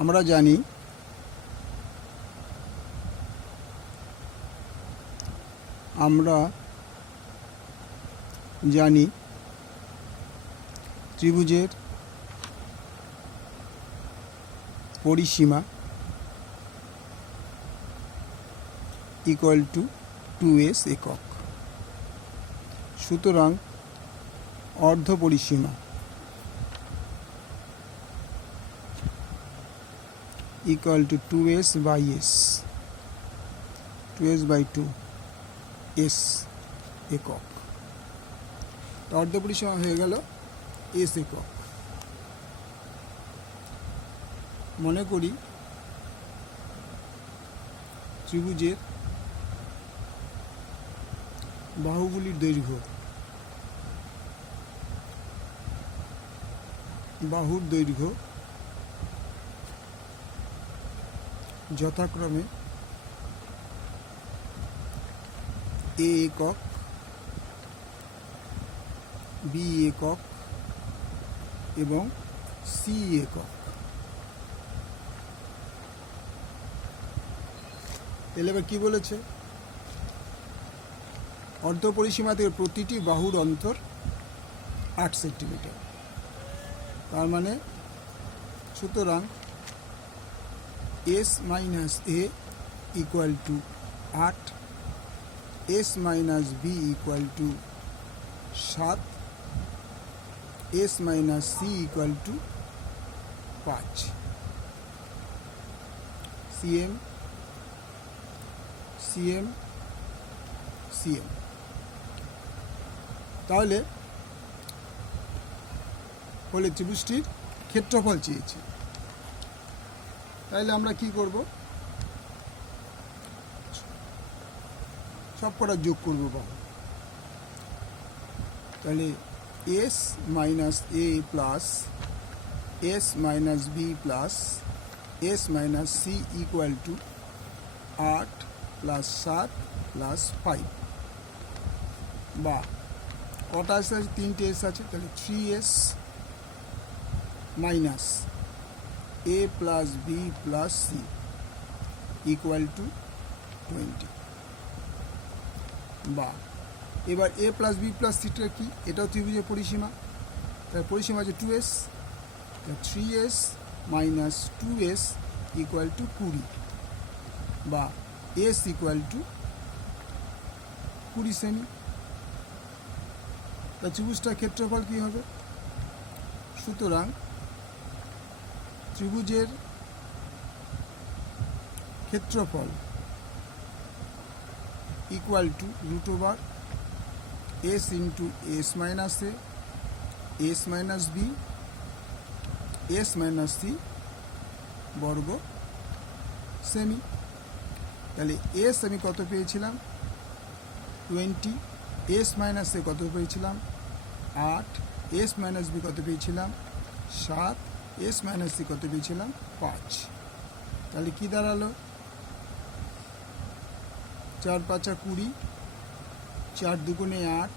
আমরা জানি ত্রিভুজের পরিসীমা ইকুয়াল টু 2s একক। সুতরাং অর্ধ পরিসীমা equal to 2s by s, 2s by 2 s একক। অর্ধ পরিসীমা হয়ে গেল s একক। মনে করি ত্রিভুজের বাহুগুলির দৈর্ঘ্য, বাহুর দৈর্ঘ্য যথাক্রমে a একক, b একক এবং c একক। তাহলে এবার কি বলেছে? অর্ধ পরিসীমা থেকে প্রতিটি বাহুর অন্তর 8 সেন্টিমিটার। তার মানে সুতরাং s minus a equal to 8, s minus b equal to 7, s minus c equal to 5। cm cm cm। তাহলে ত্রিভুজটির ক্ষেত্রফল চেয়েছি। তাহলে আমরা কি করব? সব কটা যোগ করব বাহু। তাহলে s minus a plus s minus b plus s minus c equal to 8 plus 7 plus 5। বা কটা এস আছে? 3টে এস আছে। তাহলে 3s minus a plus b plus c equal to 20। বা এবার a প্লাস b প্লাস সিটা কি? এটাও ত্রিভুজের পরিসীমা। তার পরিসীমা আছে 2s। 3s minus 2s equal to 20। বা s ইকুয়াল টু 20 সেমি। তা ত্রিভুজটার ক্ষেত্রফল কী হবে? সুতরাং ত্রিভুজের ক্ষেত্রফল equal to √s into s minus a, s minus b, s minus c বর্গ সেমি। তাহলে s আমি কত পেয়েছিলাম? 20। s মাইনাস a কত পেয়েছিলাম? 8। s মাইনাস b কত পেয়েছিলাম? 7। s মাইনাস c কত পেয়েছিলাম? 5। তাহলে কি দাঁড়ালো? 4 × 5 = 20, 4 × 2 = 8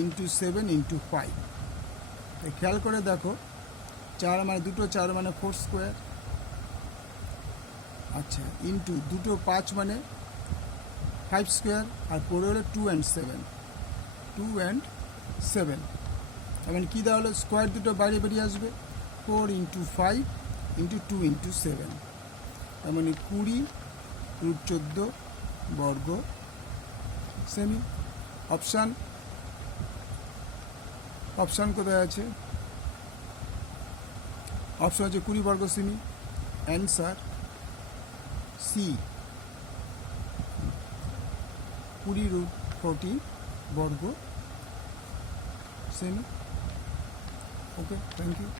ইন্টু 7 ইন্টু 5। খেয়াল করে দেখো, 4 মানে দুটো 4 মানে 4 স্কোয়ার। আচ্ছা, ইন্টু দুটো 5 মানে 5 স্কোয়ার, আর পরে হলো 2 and 7, 2 and 7। মানে কী দাঁড়ালো? স্কোয়ার দুটো বাইরে বেরিয়ে আসবে। 4 ইন্টু 5 ইন্টু 2 ইন্টু 7, তার মানে 20 √14 বর্গ সেমি। অপশান কোথায় আছে? অপশান আছে 20 বর্গ সেমি। অ্যান্সার সি, 20√14 বর্গ সেমি। Okay, thank you.